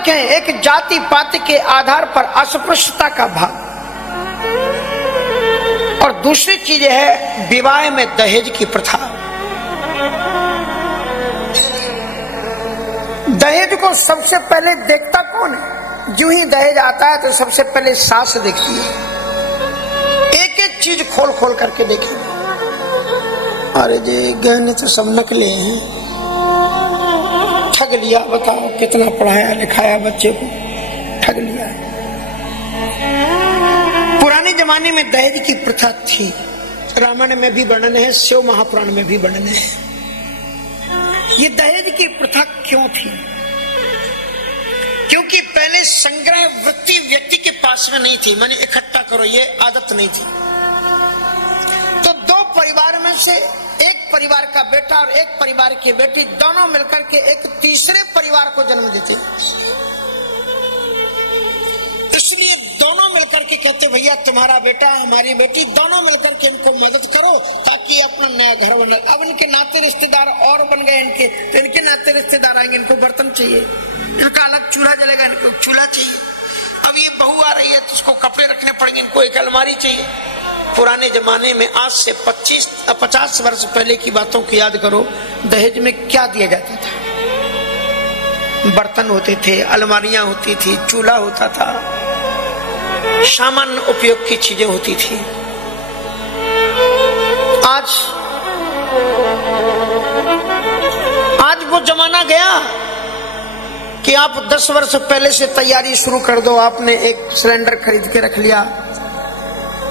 कलंक है, एक जाति पाति के आधार पर अस्पृश्यता का भाव, और दूसरी चीज है विवाह में दहेज की प्रथा। दहेज को सबसे पहले देखता कौन है? जो ही दहेज आता है तो सबसे पहले सास देखती है, एक एक चीज खोल खोल करके देखेगी। अरे जी गहने तो सब नकले हैं, ठग लिया, बताओ कितना पढ़ाया लिखाया बच्चे को, ठग लिया। पुराने जमाने में दहेज की प्रथा थी, रामायण में भी वर्णन है, शिव महापुराण में भी वर्णन है। ये दहेज की प्रथा क्यों थी? क्योंकि पहले संग्रह वृत्ति व्यक्ति के पास में नहीं थी, माने इकट्ठा करो, ये आदत नहीं थी। तो दो परिवार में से एक परिवार का बेटा और एक परिवार की बेटी दोनों मिलकर के एक तीसरे परिवार को जन्म देते, इसलिए दोनों मिलकर के कहते भैया तुम्हारा बेटा हमारी बेटी, दोनों मिलकर के इनको मदद करो ताकि अपना नया घर बना। अब इनके नाते रिश्तेदार और बन गए, इनके तो इनके नाते रिश्तेदार आएंगे, इनको बर्तन चाहिए, इनका अलग चूल्हा जलेगा, इनको चूल्हा चाहिए। अब ये बहू आ रही है तो उसको कपड़े रखने पड़ेंगे, इनको एक अलमारी चाहिए। पुराने जमाने में आज से 50 वर्ष पहले की बातों को याद करो, दहेज में क्या दिया जाता था? बर्तन होते थे, अलमारियां होती थी, चूल्हा होता था, सामान्य उपयोग की चीजें होती थी। आज वो जमाना गया कि आप 10 वर्ष पहले से तैयारी शुरू कर दो। आपने एक सिलेंडर खरीद के रख लिया,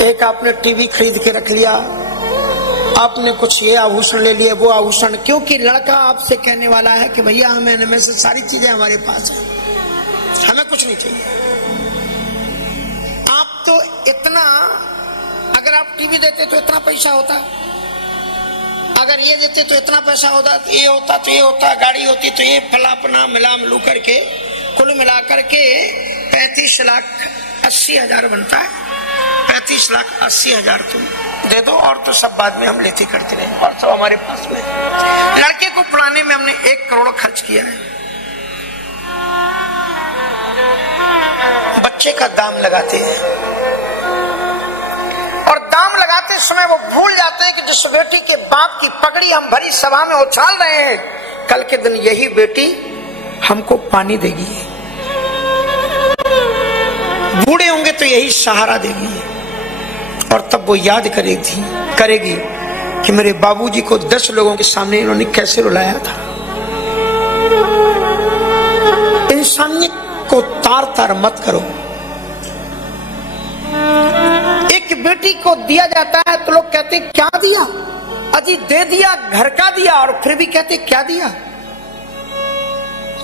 एक आपने टीवी खरीद के रख लिया, आपने कुछ ये आभूषण ले लिए, वो आभूषण, क्योंकि लड़का आपसे कहने वाला है कि भैया हमें इनमें से सारी चीजें हमारे पास है, हमें कुछ नहीं चाहिए। आप तो इतना, अगर आप टीवी देते तो इतना पैसा होता, अगर ये देते तो इतना पैसा होता, ये होता तो ये होता, गाड़ी होती तो ये फलापना मिला मिलू करके कुल मिलाकर के 35,80,000 बनता है। 35,80,000 तुम दे दो और तो सब बाद में हम लेते करते रहे, और सब हमारे पास में। लड़के को पढ़ाने में हमने 1 करोड़ खर्च किया है। बच्चे का दाम लगाते हैं और दाम लगाते समय वो भूल जाते हैं कि जिस बेटी के बाप की पगड़ी हम भरी सभा में उछाल रहे हैं, कल के दिन यही बेटी हमको पानी देगी, बूढ़े होंगे तो यही सहारा देगी। और तब वो याद करेगी कि मेरे बाबूजी को 10 लोगों के सामने इन्होंने कैसे रुलाया था। इंसानियत को तार तार मत करो। एक बेटी को दिया जाता है तो लोग कहते क्या दिया? अजी दे दिया, घर का दिया, और फिर भी कहते क्या दिया?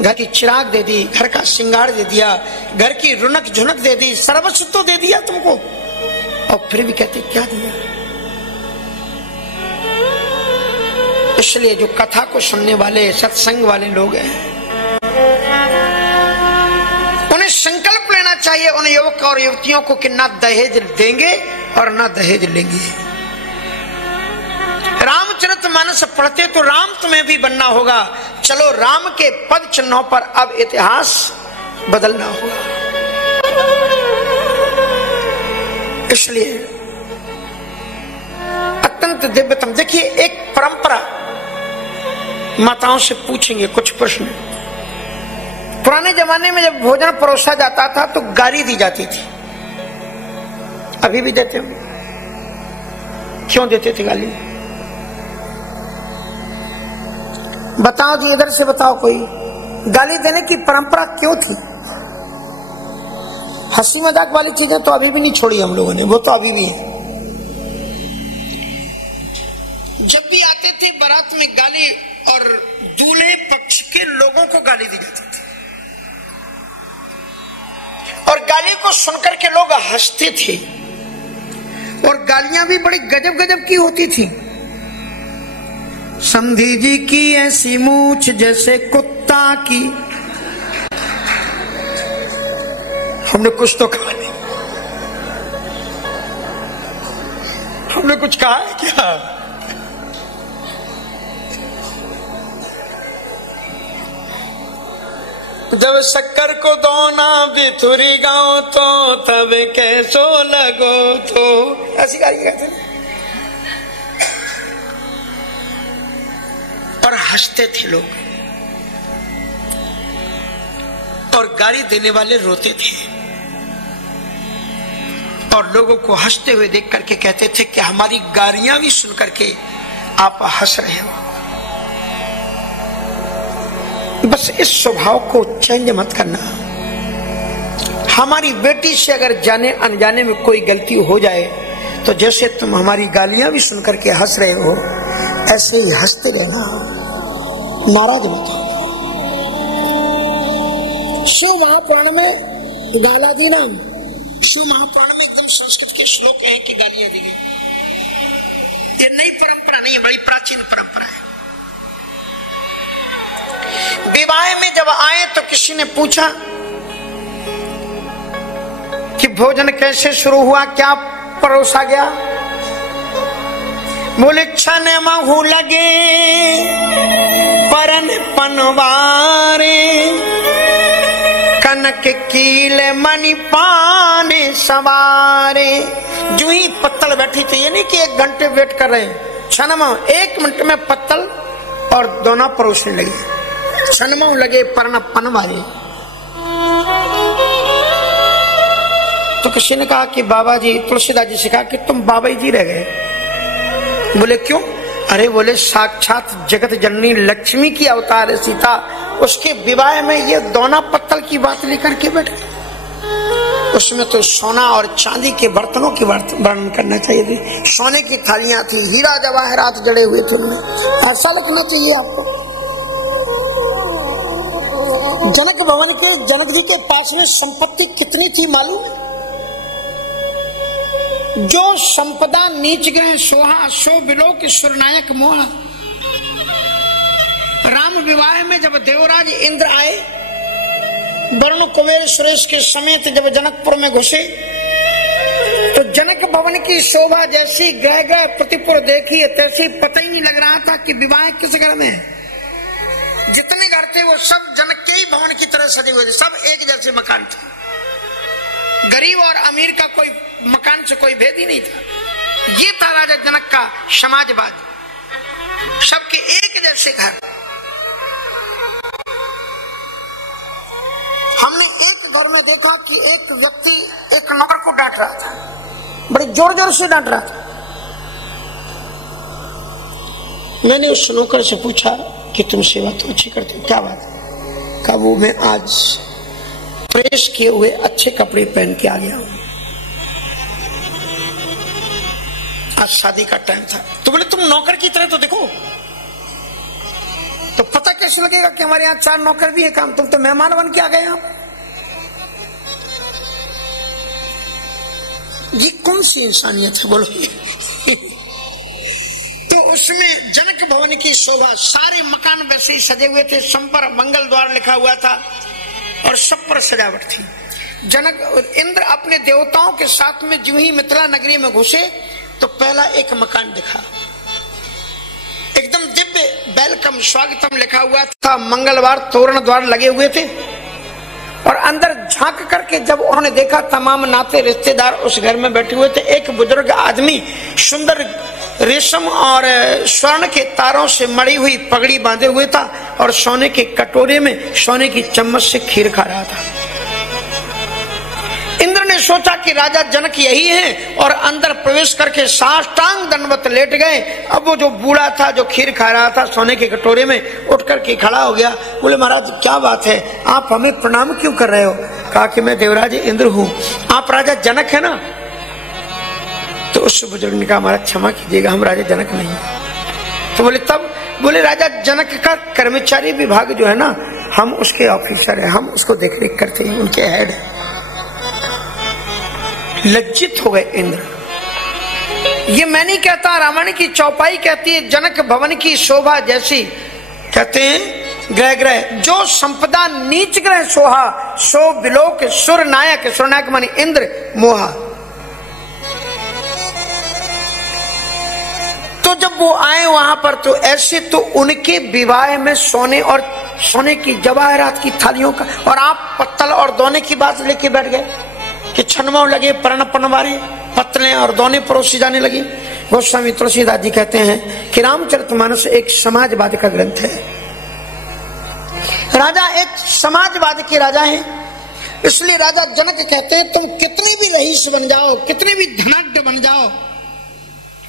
घर की चिराग दे दी, घर का श्रृंगार दे दिया, घर की रुनक झुनक दे दी, सर्वस्व तो दे दिया तुमको, और फिर भी कहते क्या दिया? इसलिए जो कथा को सुनने वाले सत्संग वाले लोग हैं, उन्हें संकल्प लेना चाहिए उन युवक और युवतियों को कि ना दहेज देंगे और ना दहेज लेंगे। रामचरितमानस पढ़ते तो राम तुम्हें भी बनना होगा, चलो राम के पद चिन्हों पर अब इतिहास बदलना होगा। इसलिए अत्यंत दिव्यतम। देखिए एक परंपरा, माताओं से पूछेंगे कुछ प्रश्न। पुराने जमाने में जब भोजन परोसा जाता था तो गाली दी जाती थी, अभी भी देते हो? क्यों देते थे गाली? बताओ जी, इधर से बताओ, कोई गाली देने की परंपरा क्यों थी? हंसी मजाक वाली चीजें तो अभी भी नहीं छोड़ी हम लोगों ने, वो तो अभी भी है। जब भी आते थे बारात में गाली, और दूल्हे पक्ष के लोगों को गाली दी जाती थी, और गाली को सुनकर के लोग हंसते थे, और गालियां भी बड़ी गजब गजब की होती थी। समधी जी की ऐसी मूछ जैसे कुत्ता की। हमने कुछ तो कहा नहीं, हमने कुछ कहा है क्या? जब शक्कर को दोना बिथुरी गाओ तो तब कैसो लगो तो, ऐसी गाली कहते हैं। और हंसते थे लोग, और गाली देने वाले रोते थे, और लोगों को हंसते हुए देख करके कहते थे कि हमारी गालियां भी सुन करके आप हंस रहे हो। बस इस स्वभाव को चेंज मत करना। हमारी बेटी से अगर जाने अनजाने में कोई गलती हो जाए तो जैसे तुम हमारी गालियां भी सुन करके हंस रहे हो, ऐसे ही हंसते रहना, नाराज मत हो। शिव महापुराण में गालादी नाम, शिव महापुराण में एकदम संस्कृत के श्लोक हैं कि गालियां दी गई। ये नई परंपरा नहीं है, बड़ी प्राचीन परंपरा है। विवाह में जब आए तो किसी ने पूछा कि भोजन कैसे शुरू हुआ, क्या परोसा गया? बोले छन महू लगे परन पनवारे, कनक कीले मणि पाने सवारे। जो ही पत्तल बैठी थी, ये नहीं कि 1 घंटे वेट कर रहे हैं, छनम 1 मिनट में पत्तल और दोनों परोसने लगे। छनम लगे परन पनवारे। तो किसी ने कहा कि बाबा जी, तुलसीदास जी से कहा कि तुम बाबा जी रह गए। बोले क्यों? अरे बोले साक्षात जगत जननी लक्ष्मी की अवतार है सीता, उसके विवाह में ये दोना पत्तल की बात लेकर के बैठे। उसमें तो सोना और चांदी के बर्तनों की वर्णन करना चाहिए थी, सोने की थालियां थी, हीरा जवाहरात जड़े हुए थे उनमें, ऐसा लगना चाहिए आपको। जनक भवन के जनक जी के पास में संपत्ति कितनी थी मालूम? जो संपदा नीच गए सोहा, सो बिलोक सुरनायक मोहा। राम विवाह में जब देवराज इंद्र आए, वरुण कुबेर सुरेश के समेत जब जनकपुर में घुसे, तो जनक भवन की शोभा जैसी गह गह प्रतिपुर देखी, तैसी पता ही नहीं लग रहा था कि विवाह किस घर में है। जितने घर थे वो सब जनक के ही भवन की तरह सजे हुए थे, सब एक जैसे मकान थे। गरीब और अमीर का कोई मकान से कोई भेद ही नहीं था। ये था राजा जनक का समाजवाद, सबके एक जैसे घर। हमने एक घर में देखा कि एक व्यक्ति एक नौकर को डांट रहा था, बड़े जोर जोर से डांट रहा था। मैंने उस नौकर से पूछा कि तुम सेवा तो अच्छी करते हो, क्या बात? कहा वो मैं आज प्रेस किए हुए अच्छे कपड़े पहन के आ गया हूं, आज शादी का टाइम था। तो बोले तुम नौकर की तरह तो देखो, तो पता कैसे लगेगा कि हमारे यहाँ 4 नौकर भी है काम, तुम तो मेहमान बन के आ गए आप। ये कौन सी इंसानियत है बोलो? तो उसमें जनक भवन की शोभा, सारे मकान वैसे ही सजे हुए थे, सब पर मंगल द्वार लिखा हुआ था और सब पर सजावट थी। जनक और इंद्र अपने देवताओं के साथ में जो ही मिथिला नगरी में घुसे तो पहला एक मकान दिखा, एकदम दिव्य वेलकम स्वागतम लिखा हुआ था, मंगलवार तोरण द्वार लगे हुए थे। और अंदर झांक करके जब उन्होंने देखा, तमाम नाते रिश्तेदार उस घर में बैठे हुए थे। एक बुजुर्ग आदमी सुंदर रेशम और स्वर्ण के तारों से मड़ी हुई पगड़ी बांधे हुए था और सोने के कटोरे में सोने की चम्मच से खीर खा रहा था। इंद्र ने सोचा कि राजा जनक यही हैं और अंदर प्रवेश करके साष्टांग दंडवत लेट गए। अब वो जो बूढ़ा था, जो खीर खा रहा था सोने के कटोरे में, उठ करके खड़ा हो गया। बोले महाराज क्या बात है, आप हमें प्रणाम क्यों कर रहे हो? कहा कि मैं देवराज इंद्र हूं, आप राजा जनक है ना? तो उस बुजुर्ग ने कहा महाराज क्षमा कीजिएगा, हम राजा जनक नहीं है। तो बोले तब? बोले राजा जनक का कर्मचारी विभाग जो है ना, हम उसके ऑफिसर है, हम उसको देख रेख करते हैं, उनके हेड है। लज्जित हो गए इंद्र। ये मैं नहीं कहता, रामायण की चौपाई कहती है, जनक भवन की शोभा जैसी, कहते हैं ग्रह ग्रह जो संपदा नीच ग्रह सोहा, सो बिलोक सुर नायक, सुर नायक मानी इंद्र मोहा। तो जब वो आए वहां पर तो ऐसे तो उनके विवाह में सोने की जवाहरात की थालियों का, और आप पत्तल और दोने की बात लेके बैठ गए कि छनमो लगे परण पनवारे, पत्तलें और दोने परोसी जाने लगी। गोस्वामी तुलसीदास जी कहते हैं कि रामचरितमानस एक समाजवाद का ग्रंथ है। राजा एक समाजवाद के राजा हैं, इसलिए राजा जनक कहते हैं तुम कितने भी रईस बन जाओ, कितने भी धनाढ्य बन जाओ,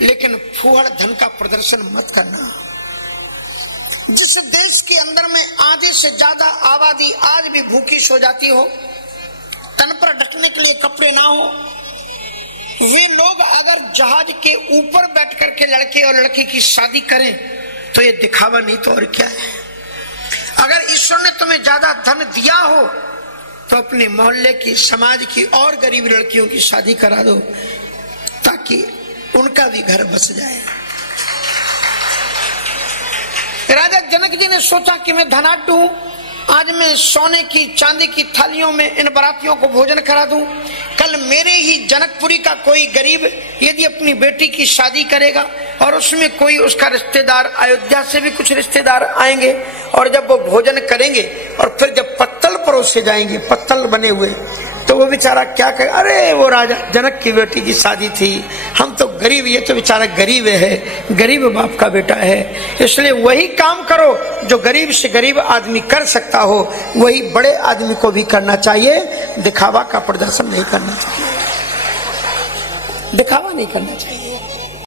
लेकिन फूहड़ धन का प्रदर्शन मत करना। जिस देश के अंदर में आधे से ज्यादा आबादी आज भी भूखी सो जाती हो, तन पर ढकने के लिए कपड़े ना हो, वे लोग अगर जहाज के ऊपर बैठ करके लड़के और लड़की की शादी करें तो ये दिखावा नहीं तो और क्या है। अगर ईश्वर ने तुम्हें ज्यादा धन दिया हो तो अपने मोहल्ले की, समाज की और गरीब लड़कियों की शादी करा दो ताकि उनका भी घर बस जाए। राजा जनक जी ने सोचा कि मैं धनाढ्य हूं, आज मैं सोने की चांदी की थालियों में इन बारातियों को भोजन करा दूं, कल मेरे ही जनकपुरी का कोई गरीब यदि अपनी बेटी की शादी करेगा और उसमें कोई उसका रिश्तेदार, अयोध्या से भी कुछ रिश्तेदार आएंगे, और जब वो भोजन करेंगे और फिर जब पत्तल परोसे जाएंगे, पत्तल बने हुए, तो वो बेचारा क्या कहे, अरे वो राजा जनक की बेटी की शादी थी, हम तो गरीब, ये तो बेचारा गरीब है, गरीब बाप का बेटा है। इसलिए वही काम करो जो गरीब से गरीब आदमी कर सकता हो, वही बड़े आदमी को भी करना चाहिए। दिखावा का प्रदर्शन नहीं करना चाहिए, दिखावा नहीं करना चाहिए।